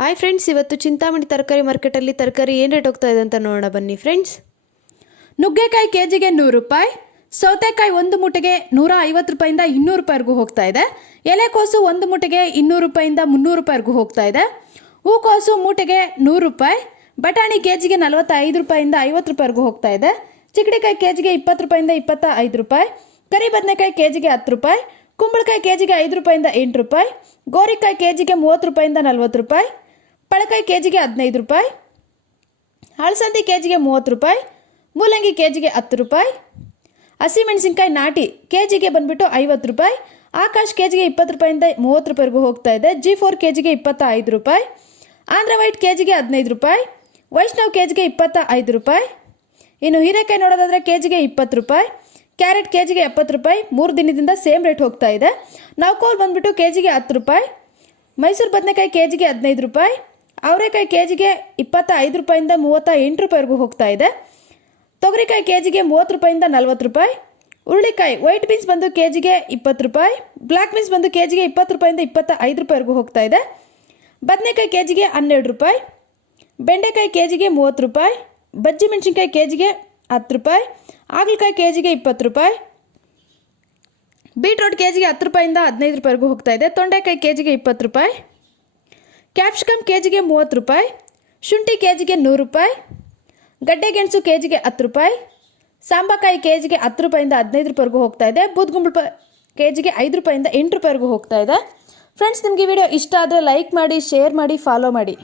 Hi friends, ಇವತ್ತು ಚಿಂತಾಮಣಿ ತರಕಾರಿ ಮಾರ್ಕೆಟಲ್ಲಿ ತರಕಾರಿ ಏನು ರೇಟ್ ಹೋಗ್ತಾ ಇದೆ ಅಂತ ನೋಡೋಣ ಬನ್ನಿ ಫ್ರೆಂಡ್ಸ್. ನುಗ್ಗೆಕಾಯಿ ಕೆಜಿಗೆ 100 ರೂಪಾಯಿ, ಸೌತೆಕಾಯಿ ಒಂದು ಮುಟೆಗೆ 150 ರೂಪಾಯಿಂದ 200 ರೂಪಾಯಿವರೆಗೂ ಹೋಗ್ತಾ ಇದೆ. ಎಲೆಕೋಸು ಒಂದು ಮುಟೆಗೆ 200 ರೂಪಾಯಿಂದ 300 ರೂಪಾಯಿವರೆಗೂ ಹೋಗ್ತಾ ಇದೆ. ಹೂಕೋಸು ಮೂಟೆಗೆ 100 ರೂಪಾಯಿ, ಬಟಾಣಿ ಕೆಜಿಗೆ 45 ರೂಪಾಯಿಂದ 50 ರೂಪಾಯಿವರೆಗೂ ಹೋಗ್ತಾ ಇದೆ. ಚಿಕ್ಕಡಿಕಾಯಿ ಕೆಜಿಗೆ 20 ರೂಪಾಯಿಂದ 25 ರೂಪಾಯಿ, ಕರಿ ಬದನೆಕಾಯಿ ಕೆಜಿಗೆ 10 ರೂಪಾಯಿ, ಕುಂಬಳಕಾಯಿ ಕೆಜಿಗೆ 5 ರೂಪಾಯಿಂದ 8 ರೂಪಾಯಿ, ಗೋರಿಕಾಯಿ ಕೆಜಿಗೆ 30 ರೂಪಾಯಿಂದ 40 ರೂಪಾಯಿ, ಪಳಕಾಯಿ ಕೆಜಿಗೆ 15 ರೂಪಾಯಿ, ಹಳಸಂದಿ ಕೆಜಿಗೆ 30 ರೂಪಾಯಿ, ಮೂಲಂಗಿ ಕೆಜಿಗೆ 10 ರೂಪಾಯಿ, ಹಸಿಮೆಣಸಿನ್ಕಾಯಿ ನಾಟಿ ಕೆಜಿಗೆ ಬಂದುಬಿಟ್ಟು 50 ರೂಪಾಯಿ, ಆಕಾಶ್ ಕೆಜಿಗೆ 20 ರೂಪಾಯಿಂದ 30 ರೂಪಾಯಿವರೆಗೂ ಹೋಗ್ತಾ ಇದೆ. G4 ಕೆಜಿಗೆ 25 ರೂಪಾಯಿ, ಆಂಧ್ರ ವೈಟ್ ಕೆಜಿಗೆ 15 ರೂಪಾಯಿ, ವೈಷ್ಣವ್ ಕೆಜಿಗೆ 25 ರೂಪಾಯಿ. ಇನ್ನು ಹೀರೆಕಾಯಿ ನೋಡೋದಾದರೆ ಕೆಜಿಗೆ 20 ರೂಪಾಯಿ, ಕ್ಯಾರೆಟ್ ಕೆಜಿಗೆ 70 ರೂಪಾಯಿ. 3 ದಿನದಿಂದ ಸೇಮ್ ರೇಟ್ ಹೋಗ್ತಾ ಇದೆ. ನವಕೋಲ್ ಬಂದುಬಿಟ್ಟು ಕೆಜಿಗೆ 10 ರೂಪಾಯಿ, ಮೈಸೂರು ಬದನೆಕಾಯಿ ಕೆಜಿಗೆ 15 ರೂಪಾಯಿ, ಅವರೆಕಾಯಿ ಕೆಜಿಗೆ 25 ರೂಪಾಯಿಂದ 38 ರೂಪಾಯಿವರೆಗೂ ಹೋಗ್ತಾ ಇದೆ. ತೊಗರಿಕಾಯಿ ಕೆಜಿಗೆ 30 ರೂಪಾಯಿಂದ 40 ರೂಪಾಯಿ, ಹುರುಳಿಕಾಯಿ ವೈಟ್ ಬೀನ್ಸ್ ಬಂದು ಕೆಜಿಗೆ 20 ರೂಪಾಯಿ, ಬ್ಲ್ಯಾಕ್ ಬೀನ್ಸ್ ಬಂದು ಕೆಜಿಗೆ 20 ರೂಪಾಯಿಂದ 25 ರೂಪಾಯಿವರೆಗೂ ಹೋಗ್ತಾ ಇದೆ. ಬದನೆಕಾಯಿ ಕೆಜಿಗೆ 12 ರೂಪಾಯಿ, ಬೆಂಡೆಕಾಯಿ ಕೆಜಿಗೆ 30 ರೂಪಾಯಿ, ಬಜ್ಜಿ ಮೆಣಸಿನ್ಕಾಯಿ ಕೆಜಿಗೆ 10 ರೂಪಾಯಿ, ಹಾಗಲಕಾಯಿ ಕೆಜಿಗೆ 20 ರೂಪಾಯಿ, ಬೀಟ್ರೋಟ್ ಕೆಜಿಗೆ 10 ರೂಪಾಯಿಂದ 15 ರೂಪಾಯಿವರೆಗೂ ಹೋಗ್ತಾ ಇದೆ. ತೊಂಡೆಕಾಯಿ ಕೆಜಿಗೆ 20 ರೂಪಾಯಿ, ಕ್ಯಾಪ್ಸಿಕಮ್ ಕೆಜಿಗೆ 30 ರೂಪಾಯಿ, ಶುಂಠಿ ಕೆಜಿಗೆ 100 ರೂಪಾಯಿ, ಗಡ್ಡೆ ಗೆಣಸು ಕೆಜಿಗೆ 10 ರೂಪಾಯಿ, ಸಾಂಬಾಕಾಯಿ ಕೆಜಿಗೆ 10 ರೂಪಾಯಿಂದ 15 ರೂಪಾಯಿವರೆಗೂ ಹೋಗ್ತಾ ಇದೆ. ಬೂದ್ಗುಂಬಳ ಕೆಜಿಗೆ 5 ರೂಪಾಯಿಂದ 8 ರೂಪಾಯಿವರೆಗೂ ಹೋಗ್ತಾ ಇದೆ. ಫ್ರೆಂಡ್ಸ್, ನಿಮಗೆ ಈ ವಿಡಿಯೋ ಇಷ್ಟ ಆದರೆ ಲೈಕ್ ಮಾಡಿ, ಶೇರ್ ಮಾಡಿ, ಫಾಲೋ ಮಾಡಿ.